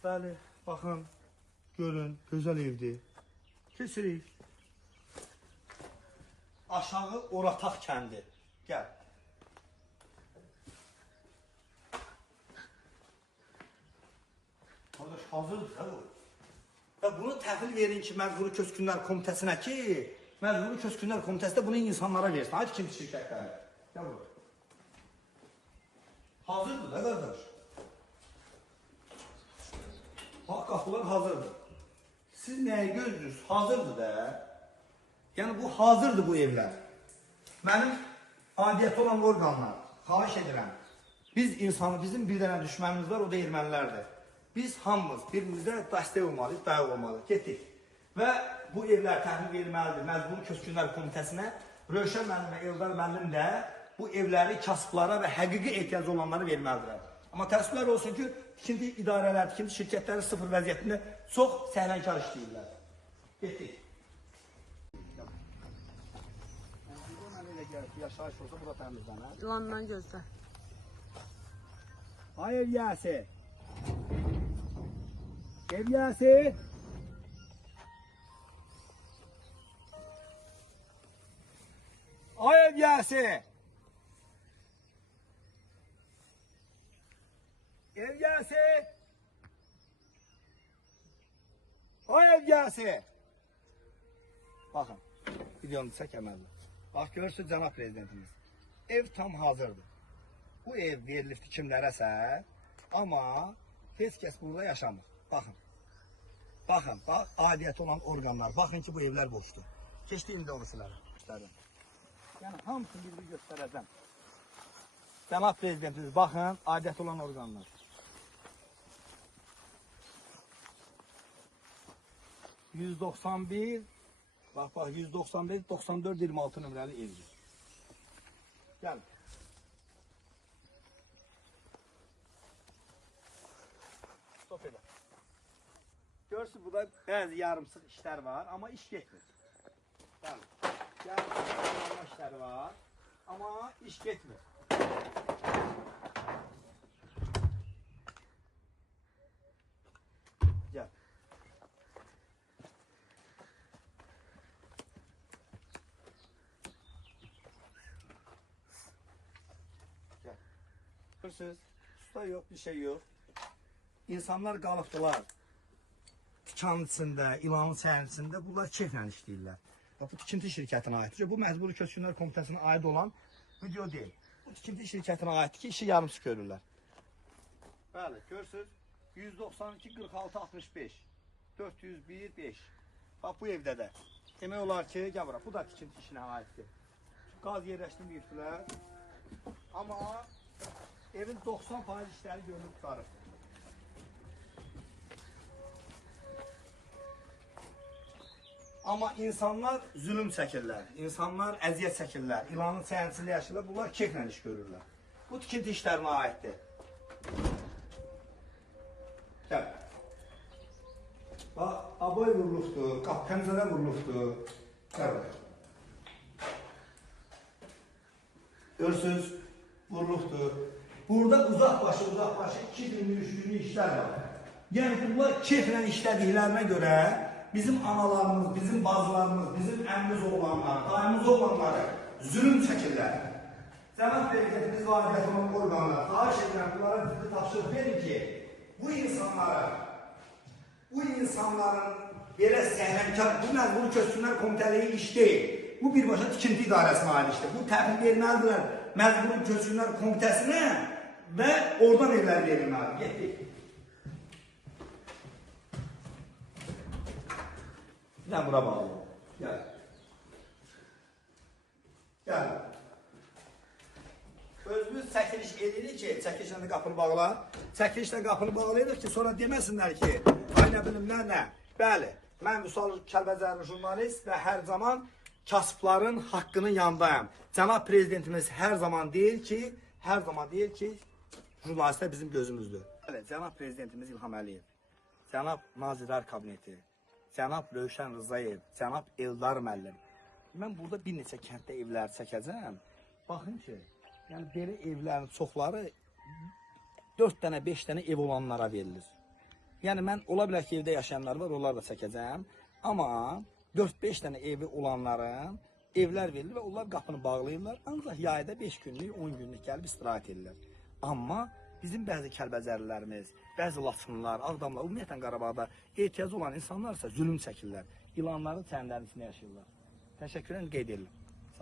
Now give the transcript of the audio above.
Bəli, baxın, görün, gözəl evdir. Keçirik. Aşağı Orataq kəndi. Gəl. Qardaş, hazırdır da bu. Və bunu təhvil verin ki, Məcburi Köçkünlər Komitəsinə ki, Məcburi Köçkünlər Komitəsi də bunu insanlara versin. Hadi ikinci şirkətləri. Gəl burada. Hazırdır da qardaş. Bax, qapılar hazırdır. Siz nəyə gözlüyorsunuz? Hazırdır da. Yəni bu hazırdır bu evlər. Mənim adiyyəti olan orqanlar, xahiş edirəm. Bizim bir dənə düşmənimiz var, o da ermənilərdir. Biz hamımız birimizdə dəstək olmalıyıq, dayaq olmalıyıq. Getdik. Və bu evlər təhvil verilməlidir Məcburi Köçkünlər Komitəsinə. Rövşən müəllim və Eldar müəllim də bu evləri kasıblara və həqiqi ehtiyacı olanlara verməlidirlər. Amma təəssüflər olsun ki, tikinti idarələr, tikinti şirkətləri sıfır vəziyyətində çox səhlənkar işləyirlər. Getdik. Yaşayış olsa burada təmizlənər. İlandan gözlə. Ay ev yəsi. Ev yəsi. Ay ev yəsi. Ev yəsi. Ay ev yəsi. Baxın, videonu çək əməlli. Bax, görürsünüz cənab prezidentimiz. Ev tam hazırdır. Bu ev verilibdir kimlərəsə, amma heç kəs burada yaşamır. Baxın. Baxın, bax, adiyyəti olan orqanlar. Baxın ki, bu evlər boşdur. Keçdiyimdə onu silərəm. Yəni, hamısını bir göstərəcəm. Cənab prezidentimiz, baxın, adiyyəti olan orqanlar. %91, bax, 191, 94, 26 nömrəli evdir. Gəlin. Stop elə. Görürsünüz, burada bəzi yarımsıq işlər var, amma iş getmir. Gəlin. Yarımsıq işləri var, amma iş getmir. Gəl. Görürsünüz, usta yok, bir şey yok. İnsanlar qalıbdılar. Tikanın içində, ilanın səhərisində bunlar keyflə işləyirlər. Bu tikinti şirkətinə aiddir. Bu Məcburi Köçkünlər Komitəsinə aid olan video deyil. Bu tikinti şirkətinə aiddir ki, işi yarımçı görürlər. Bəli, görürsünüz, 192, 46, 65, 401, 5. Bax, bu evdə də. Demək olar ki, gəl bura, bu da tikinti işinə aiddir. Qaz yerləşdirməyibdilər. Amma evin 90% işləri görünüb tutarıq. Amma insanlar zülüm çəkirlər, insanlar əziyyət çəkirlər, ilanın səhənsində yaşayırlar, bunlar keyflə iş görürlər. Bu tikinti işlərinə aiddir. Gəl. Bax, aboy vurulubdur, qap pəncərə vurulubdur. Gəl bax. Görürsünüz, vurulubdur. Burada uzaq-başı 2 günlük, 3 günlük işlər var. Yəni, bunlar keyflə işlədiklərinə görə bizim analarımız, bizim bazılarımız, bizim əmimiz oğlanlar, dayımız oğlanları zülüm çəkirlər. Cənab prezidentimiz və adiyyəti olan orqanlar xahiş edirəm, bunlara ciddi tapşırıq verin ki, bu insanların belə səhlənkar, bu Məcburi Köçkünlər Komitəliyi iş deyil. Bu birbaşa tikinti idarəsinə aid işdir. Bu təhvil verilməlidirlər Məcburi Köçkünlər Komitəsinə və oradan evlər verilməlidir. Getdik. Nə bura bağlı? Gəl. Gəl. Özümüz çəkiliş edirik ki, çəkilişlə də qapını bağla. Çəkilişlə qapını bağlayırıq ki, sonra deməsinlər ki, ay nə bilimlər nə. Bəli, mən Vüsal Kəlbəcərli jurnalist və hər zaman kasıbların haqqının yanındayım. Cənab prezidentimiz hər zaman deyir ki, jurnalistlər bizim gözümüzdür. Bəli, cənab prezidentimiz İlham Əliyev, cənab Nazirlər Kabineti, cənab Rövşən Rızayev, cənab Eldar müəllim. Mən burada bir neçə kənddə evlər çəkəcəm. Baxın ki, yəni belə evlərin çoxları 4 dənə, 5 dənə ev olanlara verilir. Yəni mən ola bilər ki, evdə yaşayanlar var, onları da çəkəcəm. Amma 4-5 dənə evi olanların evlər verilir və onlar qapını bağlayırlar. Ancaq yayda 5 günlük, 10 günlük gəlib istirahət edirlər. Amma bizim bəzi Kəlbəcərlilərimiz, bəzi Laçınlılar, Ağdamlar, ümumiyyətlə Qarabağda ehtiyacı olan insanlar isə zülm çəkirlər. İlanların çənlərinin içində yaşayırlar. Təşəkkürən qeyd edirəm.